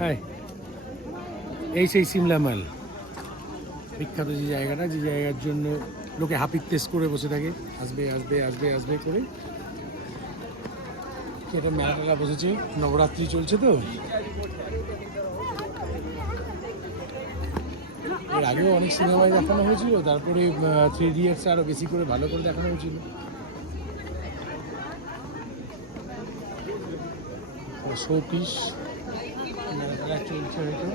হ্যাঁ, এই সেই সিমলা মাল, বিখ্যাত যে জায়গাটা, যে জায়গার জন্য লোকে হাপিত্তেস করে বসে থাকে, আসবে আসবে আসবে আসবে করে। এটা মেলা বসেছে, নবরাত্রি চলছে তো। এর আগেও অনেক সিনেমায় দেখানো হয়েছিল, তারপরে 3 ইডিয়টস আরও বেশি করে ভালো করে দেখানো হয়েছিল। শো পিস মেলা চলছে হয়তো।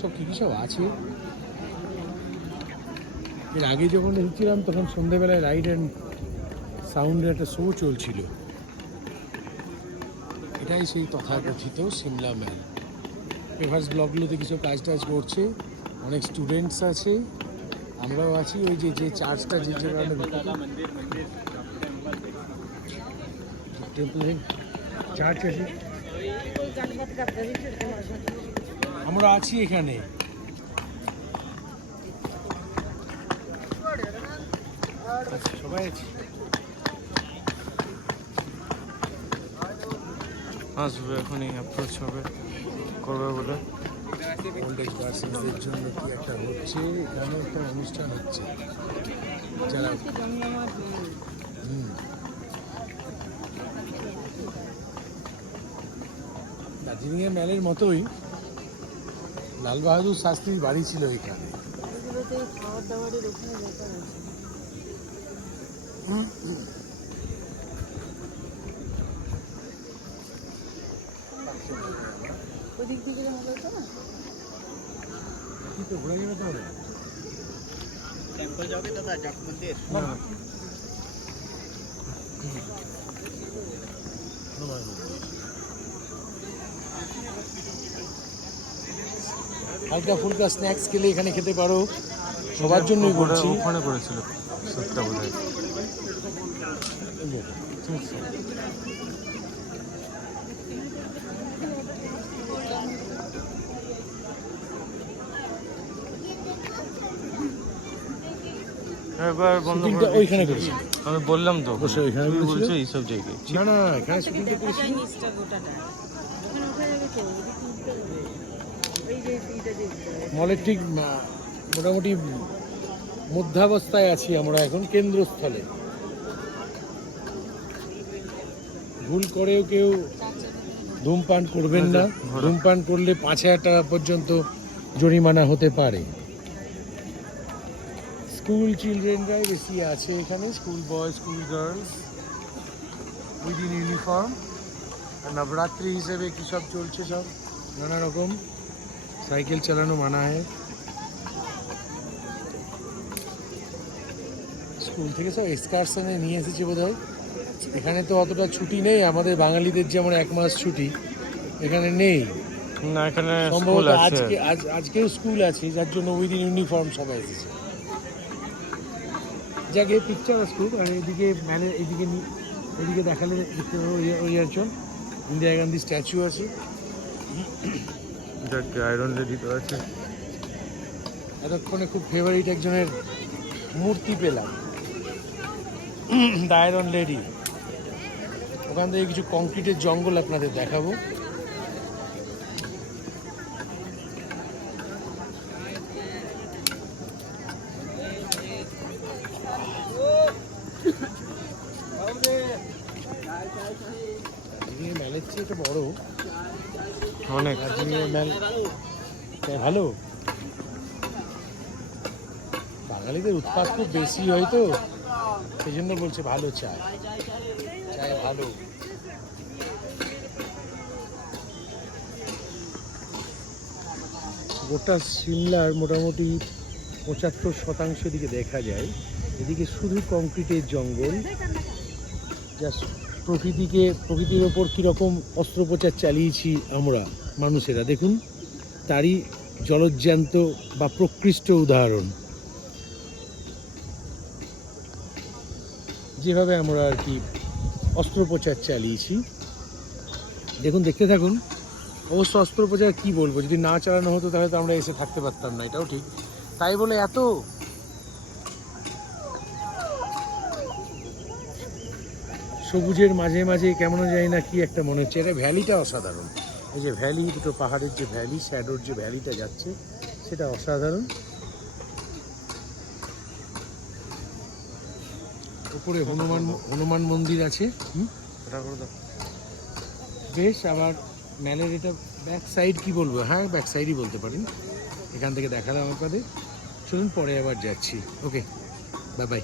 সব কী কী সব আছে। এর আগে যখন এসেছিলাম তখন সন্ধ্যেবেলায় লাইট অ্যান্ড সাউন্ডের একটা শো চলছিল। এটাই সেই তথাকথিত সিমলা ম্যাল। পেপার্স ব্লগগুলোতে কিছু কাজ টাজ করছে, অনেক স্টুডেন্টস আছে, আমরাও আছি। ওই যে যে চার্চটা যে কারণে টেম্পল চার্চ আছে, আমরা আছি এখানে। সবাই আছি, আসবে এখনই, অ্যাপ্রোচ হবে করবে বলে। ওল্ড ভার্সনদের জন্য কি একটা হচ্ছে, এখানে একটা অনুষ্ঠান হচ্ছে। যারা দার্জিলিংয়ের মেলের মতোই লাল বাহাদুর শাস্ত্রীর বাড়ি ছিল এখানে। খাবার দাবারের ওখানে ব্যাপার আছে। ওদিক থেকে ভালো হতো না? কি তো ঘুরে যাবে তাহলে? টেম্পল যাবে দাদা, জগ মন্দির। হালকা ফুলকা স্ন্যাক্স খেলে এখানে খেতে পারো, সবার জন্যই বলছি। ওখানে করেছিল সত্যি বোধ হয়। এবার বন্ধ করে দিচ্ছি। ওইখানে করেছি, আমি বললাম তো অবশ্যই ওইখানে তুমি করেছিল। বলছো এইসব জায়গায়। না না, এখানে শুটিংটা করেছি। নিচটা গোটাটা ওখানে উঠে যাবে তো, ওদিকে উঠতে হবে। এই যে এইটা দেখতে হবে। মলের ঠিক মোটামুটি মধ্যাবস্থায় আছি আমরা এখন, কেন্দ্রস্থলে। ভুল করেও কেউ ধূমপান করবেন না, ধূমপান করলে 5,000 টাকা পর্যন্ত জরিমানা হতে পারে। স্কুল চিলড্রেনরাই বেশি আছে এখানে, স্কুল বয়, school girls within uniform. Navratri হিসেবে কী সব চলছে, সব নানা রকম। সাইকেল চালানো মানা হয়। স্কুল থেকে সব এক্সকারশনে নিয়ে এসেছে বোধ হয়। এখানে তো অতটা ছুটি নেই, আমাদের বাঙালিদের যেমন 1 মাস ছুটি, এখানে নেই না, এখানে স্কুল সম্ভবত। আছে। আজকেও স্কুল আছে, যার জন্য উইদিন ইউনিফর্ম সবাই এসেছে। যাকে পিকচার স্কুল। আর এদিকে এদিকে দেখালে দেখতে পাবো ওই একজন ইন্দিরা গান্ধী স্ট্যাচু আছে। যাকে আয়রন লেডি তো আছে। এতক্ষণে খুব ফেভারিট একজনের মূর্তি পেলাম, দ্য আয়রন লেডি। ওখান থেকে কিছু কংক্রিটের জঙ্গল আপনাদের দেখাবো। মেলের চেয়ে এটা বড় অনেক। মেল ভালো। বাঙালিদের উৎপাদ খুব বেশি হয় তো, সেই জন্য বলছে ভালো চায়, চায় ভালো। গোটা সিমলার মোটামুটি 75% দিকে দেখা যায়, এদিকে শুধু কংক্রিটের জঙ্গল। জাস্ট প্রকৃতির ওপর কীরকম অস্ত্রোপচার চালিয়েছি আমরা মানুষেরা, দেখুন তারই জলজ্যান্ত বা প্রকৃষ্ট উদাহরণ। যেভাবে আমরা আর কি অস্ত্রোপচার চালিয়েছি, দেখুন, দেখতে থাকুন। অবশ্য অস্ত্রোপচার কী বলবো, যদি না চালানো হতো তাহলে তো আমরা এসে থাকতে পারতাম না, এটাও ঠিক। তাই বলে এত সবুজের মাঝে মাঝে কেমন জানি না কি একটা মনে হচ্ছে। এটা ভ্যালিটা অসাধারণ, এই যে ভ্যালি, দুটো পাহাড়ের যে ভ্যালি, শ্যাডোর যে ভ্যালিটা যাচ্ছে সেটা অসাধারণ। উপরে হনুমান মন্দির আছে। এটা করে দাও। বেশ, আবার ম্যালের এটা ব্যাক সাইড কি বলবো, হ্যাঁ ব্যাক সাইডই বলতে পারেন। এখান থেকে দেখালাম আপনাদের, চলুন পরে আবার যাচ্ছি। ওকে, বাই বাই।